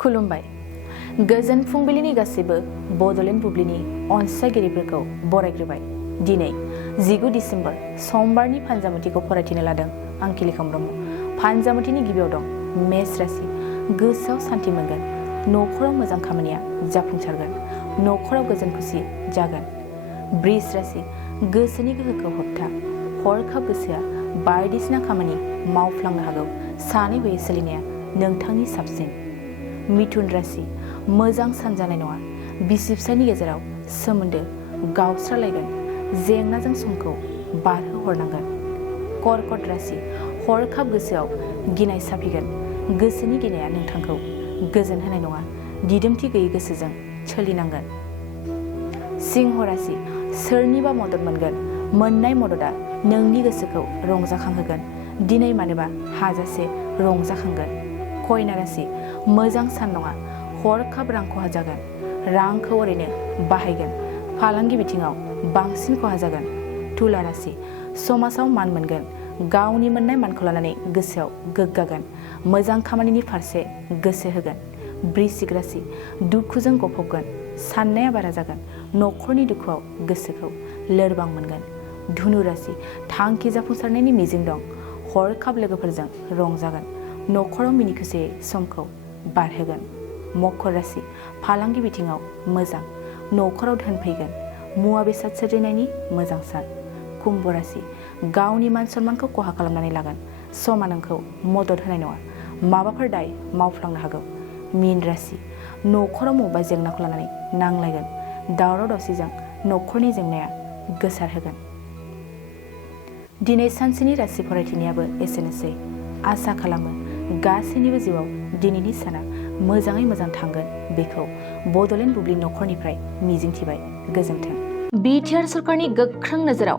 खुलुमबाय। गोजोन फुंबिलिनि गासैबो बड'लेण्ड बुब्लिनि अनसायगिरिफोरखौ बरायग्रोबाय। दिनै 19 डिसेम्बर समबारनि फानजामुथिखौ फरायथिनो लादों आं खिलिखां ब्रह्म। फानजामुथिनि गिबियाव दं मेष राशि। गोसोआव सान्थि मोनगोन, न'खराव मोजां खामानिया जाफुंसारगोन, न'खराव गोजोन खुसि जागोन। बृष राशि। गोसोनि गोहोखौ होबथा, हरखाब गोसोआ बायदिसिना खामानि मावफ्लांनो हागौ। सानै हयै सोलिनाया नोंथांनि साबसिन। मिथुन राशि। मोजां सान जानाय नङा, बिसि फिसायनि गेजेराव सोमोन्दो गावस्रालायगोन, जेंनाजों समखौ बारहोहरनांगोन। कर्कट राशि। हरखाब गोसोआव गिनाय साफिगोन, गोसोनि गिनाया नोंथांखौ गोजोन होनाय नङा, दिदोमथि गैयै गोसोजों सोलिनांगोन। सिंह राशि। सोरनिबा मदद मोनगोन, मोननाय मददा नोंनि गोसोखौ रंजाखांहोगोन, दिनै मानोबा हाजासे रंजाखांगोन। कन्या राशि। मोजां सान नङा, हरखाब रां खहा जागोन, रांखौ ओरैनो बाहायगोन, फालांगि बिथिङाव बांसिन खहा जागोन। तुला राशि। समाजाव मान मोनगोन, गावनि मोननाय मानखौ लानानै गोसोआव गोग्गागोन, मोजां खामानिनि फारसे गोसो होगोन। वृश्चिक राशि। दुखुजों गफबगोन, साननाया बारा जागोन, न'खरनि दुखुआव गोसोखौ लोरबां मोनगोन। धनु राशि। थांखि जाफुंसारनायनि मिजिं दं, हरखाब लोगोफोरजों रंजागोन, न'खराव मिनि खुसियै समखौ बारहोगोन। मकर राशि। फालांगि बिथिङाव मोजां, न'खराव धोन फैगोन, मुवा बेसाद सोरजिनायनि मोजां सान। कुम्भ राशि। गावनि मान सन्मानखौ खहा खालामनानै लागोन, समा नोंखौ मदद होनाय नङा, माबाफोर दाय मावफ्लांनो हागौ। मीन राशि। न'खराव बबेबा जेंनाखौ लानानै नांलायगोन, दावराव दावसिजों न'खरनि जेंनाया गोसारहोगोन। दिनै सानसेनि राशि फरायथिनायाबो एसेनोसै। आसा खालामो गासैनिबो जिउआव दिनैनि साना मोजाङै मोजां थांगोन, बेखौ बड'लेण्ड बुब्लि न'खरनिफ्राय मिजिंथिबाय। गोजोन्थों। बिटिआर सरकारनि गोख्रों नोजोराव